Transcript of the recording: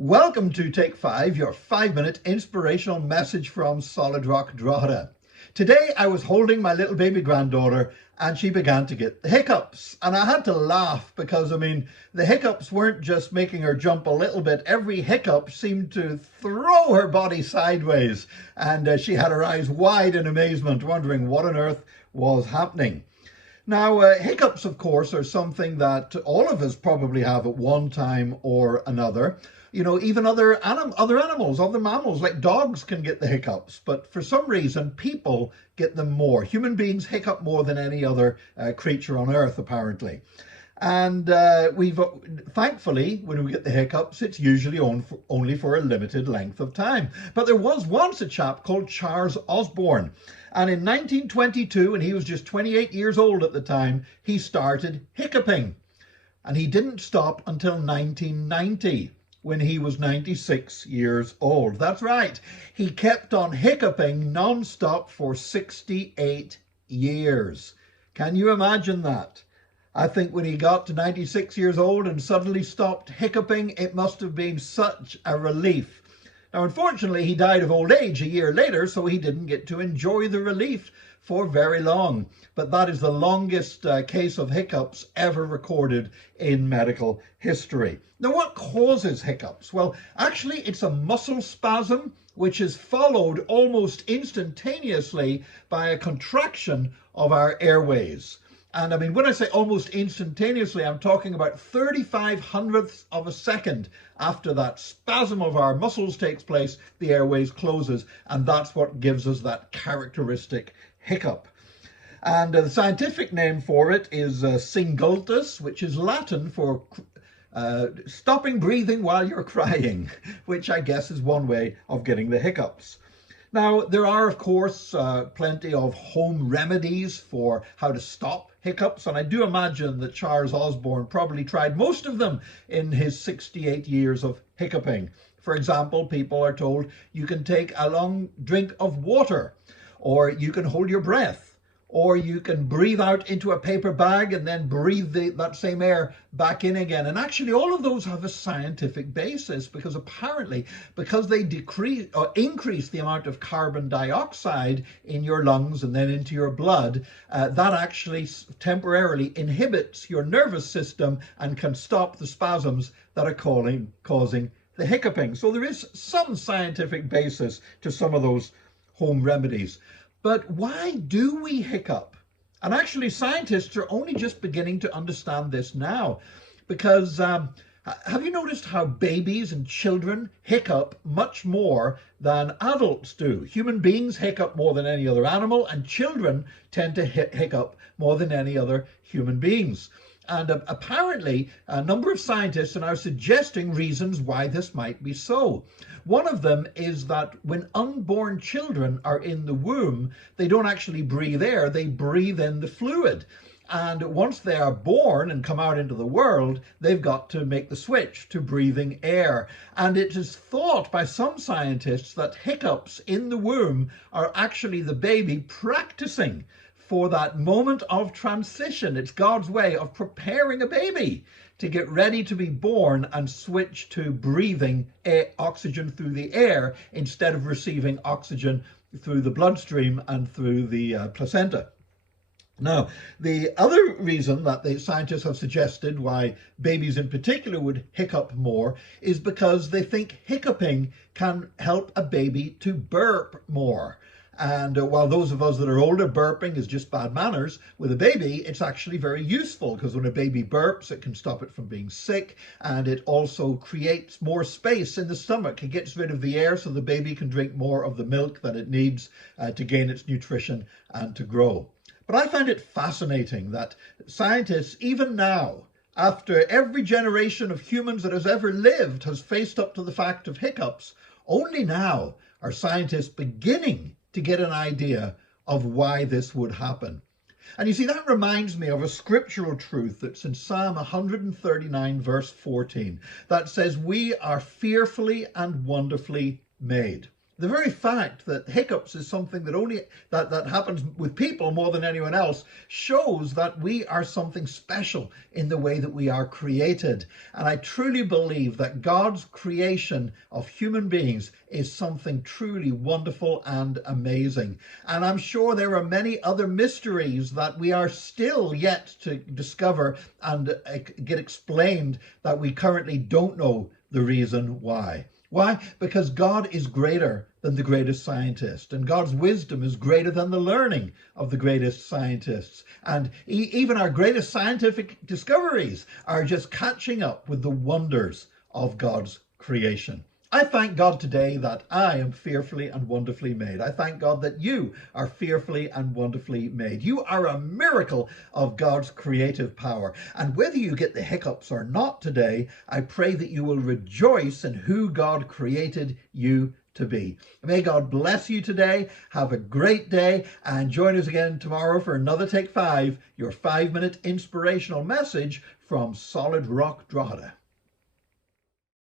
Welcome to Take 5, your 5-minute inspirational message from Solid Rock, Drogheda. Today I was holding my little baby granddaughter and she began to get the hiccups. And I had to laugh because, the hiccups weren't just making her jump a little bit. Every hiccup seemed to throw her body sideways. And she had her eyes wide in amazement, wondering what on earth was happening. Now, hiccups, of course, are something that all of us probably have at one time or another. You know, even other animals, other mammals, like dogs can get the hiccups. But for some reason, people get them more. Human beings hiccup more than any other creature on Earth, apparently. And thankfully, when we get the hiccups, it's usually only for a limited length of time. But there was once a chap called Charles Osborne. And in 1922, and he was just 28 years old at the time, he started hiccuping. And he didn't stop until 1990, when he was 96 years old. That's right. He kept on hiccuping non-stop for 68 years. Can you imagine that? I think when he got to 96 years old and suddenly stopped hiccuping, it must have been such a relief. Now, unfortunately, he died of old age a year later, so he didn't get to enjoy the relief for very long. But that is the longest case of hiccups ever recorded in medical history. Now, what causes hiccups? Well, actually, it's a muscle spasm, which is followed almost instantaneously by a contraction of our airways. And when I say almost instantaneously, I'm talking about 35 hundredths of a second after that spasm of our muscles takes place, the airways closes, and that's what gives us that characteristic hiccup. And the scientific name for it is singultus, which is Latin for stopping breathing while you're crying, which I guess is one way of getting the hiccups. Now, there are, of course, plenty of home remedies for how to stop hiccups, and I do imagine that Charles Osborne probably tried most of them in his 68 years of hiccuping. For example, people are told you can take a long drink of water, or you can hold your breath, or you can breathe out into a paper bag and then breathe that same air back in again. And actually, all of those have a scientific basis because apparently, because they increase the amount of carbon dioxide in your lungs and then into your blood, that actually temporarily inhibits your nervous system and can stop the spasms that are causing the hiccuping. So there is some scientific basis to some of those home remedies. But why do we hiccup? And actually, scientists are only just beginning to understand this now. Because have you noticed how babies and children hiccup much more than adults do? Human beings hiccup more than any other animal, and children tend to hiccup more than any other human beings. And apparently, a number of scientists are now suggesting reasons why this might be so. One of them is that when unborn children are in the womb, they don't actually breathe air, they breathe in the fluid. And once they are born and come out into the world, they've got to make the switch to breathing air. And it is thought by some scientists that hiccups in the womb are actually the baby practicing for that moment of transition. It's God's way of preparing a baby to get ready to be born and switch to breathing oxygen through the air instead of receiving oxygen through the bloodstream and through the placenta. Now, the other reason that the scientists have suggested why babies in particular would hiccup more is because they think hiccuping can help a baby to burp more. And while those of us that are older, burping is just bad manners, with a baby, it's actually very useful because when a baby burps, it can stop it from being sick. And it also creates more space in the stomach. It gets rid of the air so the baby can drink more of the milk that it needs to gain its nutrition and to grow. But I find it fascinating that scientists, even now, after every generation of humans that has ever lived has faced up to the fact of hiccups, only now are scientists beginning to get an idea of why this would happen. And you see, that reminds me of a scriptural truth that's in Psalm 139, verse 14, that says, we are fearfully and wonderfully made. The very fact that hiccups is something that only that happens with people more than anyone else shows that we are something special in the way that we are created. And I truly believe that God's creation of human beings is something truly wonderful and amazing. And I'm sure there are many other mysteries that we are still yet to discover and get explained that we currently don't know the reason why. Why? Because God is greater than the greatest scientist, and God's wisdom is greater than the learning of the greatest scientists. And even our greatest scientific discoveries are just catching up with the wonders of God's creation. I thank God today that I am fearfully and wonderfully made. I thank God that you are fearfully and wonderfully made. You are a miracle of God's creative power. And whether you get the hiccups or not today, I pray that you will rejoice in who God created you to be. May God bless you today. Have a great day, and join us again tomorrow for another Take 5, your 5-minute inspirational message from Solid Rock Drogheda.